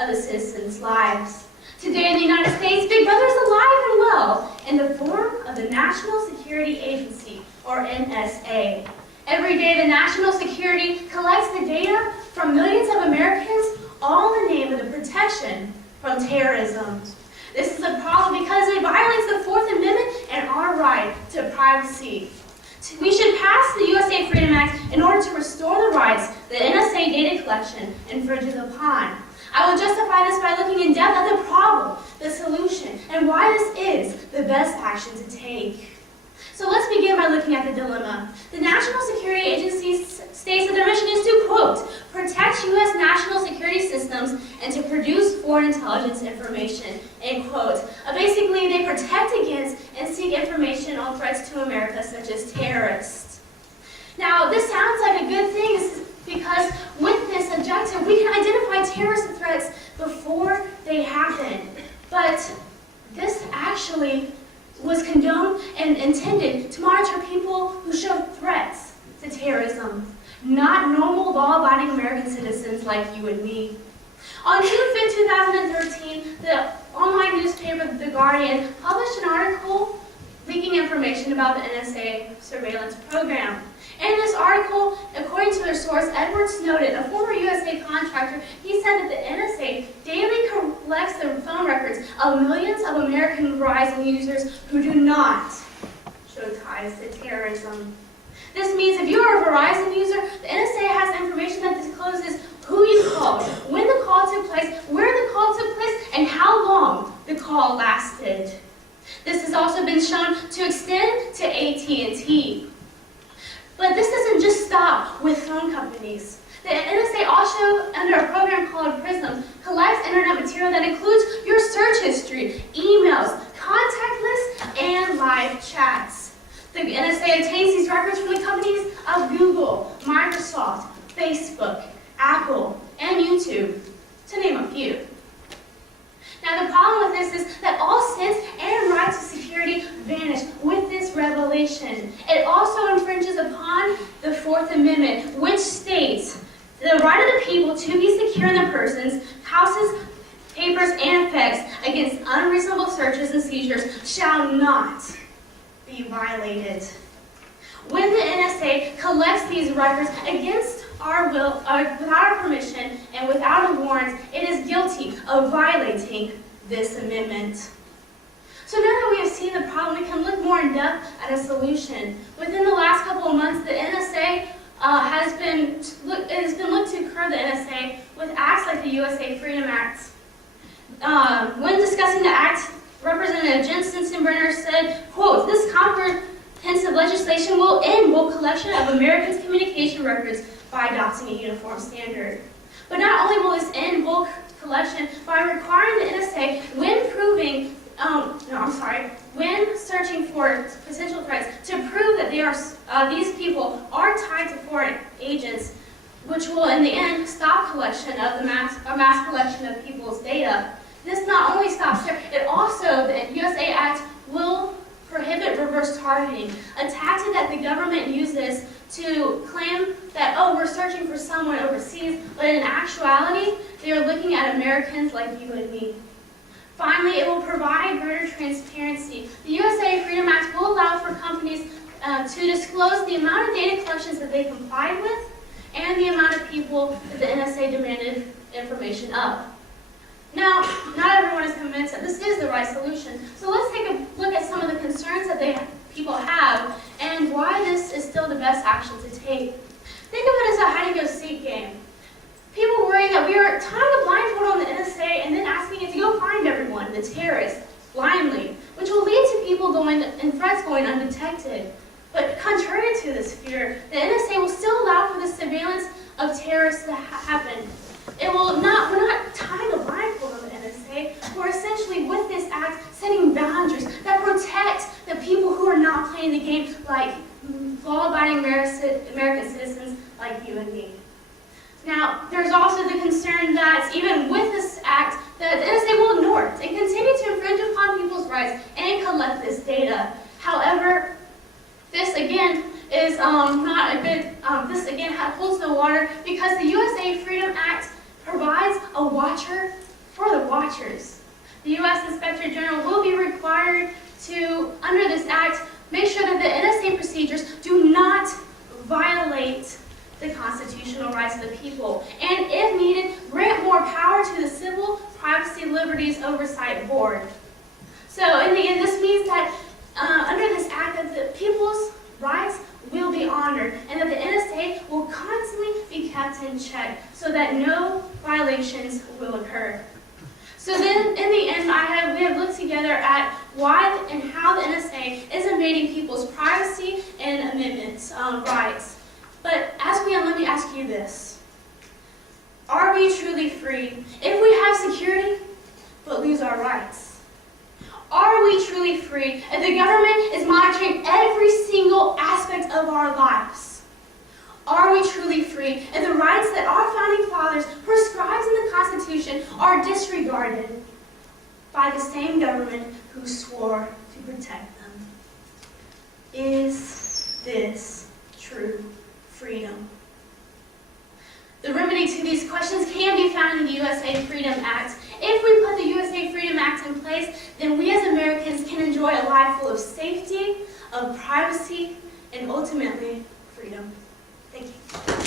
of the citizens' lives. Today in the United States, Big Brother is alive and well in the form of the National Security Agency, or NSA. Every day, the National Security collects the data from millions of Americans, all in the name of the protection from terrorism. This is a problem because it violates the Fourth Amendment and our right to privacy. We should pass the USA Freedom Act in order to restore the rights the NSA data collection infringes upon. I will justify this by looking in depth at the problem, the solution, and why this is the best action to take. So let's begin by looking at the dilemma. The National Security Agency states that their mission is to, quote, protect U.S. national security systems and to produce foreign intelligence information, end quote. Basically, they protect against and seek information on threats to America, such as terrorists. Now, this sounds like a good thing because with this objective, we can identify terrorist threats before they happen. But this actually was condoned and intended to monitor people who show threats to terrorism, not normal law-abiding American citizens like you and me. On June 5, 2013, the online newspaper The Guardian published an article leaking information about the NSA surveillance program. In this article, according to their source, Edward Snowden, a former USA contractor, he said that the NSA daily collects the phone records of millions of American Verizon users who do not show ties to terrorism. This means if you are a Verizon user, the NSA has information that discloses who you called, when the call took place, where the call took place, and how long the call lasted. This has also been shown to extend to AT&T. But this doesn't just stop with phone companies. The NSA also, under a program called PRISM, collects internet material that includes your search history, emails, contact lists, and live chats. The NSA obtains these records from the companies of Google, Microsoft, Facebook, Apple, and YouTube, to name a few. Now, the problem with this is that all sense and right to security vanish with this revelation. It also infringes upon the Fourth Amendment, which states the right of the people to be secure in their persons, houses, papers, and effects against unreasonable searches and seizures shall not be violated. When the NSA collects these records against our will, without our permission, and without a warrant, it is guilty of violating this amendment. So now that we have seen the problem, we can look more in depth at a solution. Within the last couple of months, the NSA has been looked to curb the NSA with acts like the USA Freedom Act. When discussing the act, Representative Jen Sensenbrenner said, quote, this comprehensive legislation will end bulk collection of Americans' communication records by adopting a uniform standard. But not only will this end bulk collection by requiring the NSA, when searching for potential threats, to prove that these people are tied to foreign agents, which will in the end stop collection of mass collection of people's data. This not only stops there, it also, the USA Act will prohibit reverse targeting, a tactic that the government uses to claim that, oh, we're searching for someone overseas, but in actuality, they are looking at Americans like you and me. Finally, it will provide greater transparency. The USA Freedom Act will allow for companies to disclose the amount of data collections that they complied with and the amount of people that the NSA demanded information of. Now, not everyone is convinced that this is the right solution, so let's take a look at some of the concerns that people have and why this is still the best action to take. Think of it as a hide-and-go-seek game. People worry that we are tying a blindfold on the NSA and then asking it to go find everyone, the terrorists, blindly, which will lead to people and threats going undetected. But contrary to this fear, the NSA will still allow for the surveillance of terrorists to happen. We're not tying a blindfold on the NSA. We're essentially, with this act, setting boundaries that protect the people who are not playing the game, like law-abiding American citizens like you and me. Now, there's also the concern that even with this act, the NSA will ignore it and continue to infringe upon people's rights and collect this data. However, this again is not a good, this again holds no water because the USA Freedom Act provides a watcher for the watchers. The U.S. Inspector General will be required to, under this act, make sure that the NSA procedures do not violate the constitutional rights of the people, and if needed, grant more power to the Civil Privacy Liberties Oversight Board. So in the end, this means that under this act, that the people's rights will be honored, and that the NSA will constantly be kept in check so that no violations will occur. So then, in the end, we have looked together at why and how the NSA is invading people's privacy and amendments rights. But let me ask you this. Are we truly free if we have security but lose our rights? Are we truly free if the government is monitoring every single aspect of our lives? Are we truly free if the rights that our founding fathers prescribed in the Constitution are disregarded by the same government who swore to protect them? Is this true freedom? The remedy to these questions can be found in the USA Freedom Act. If we put the USA Freedom Act in place, then we as Americans can enjoy a life full of safety, of privacy, and ultimately, freedom. Thank you.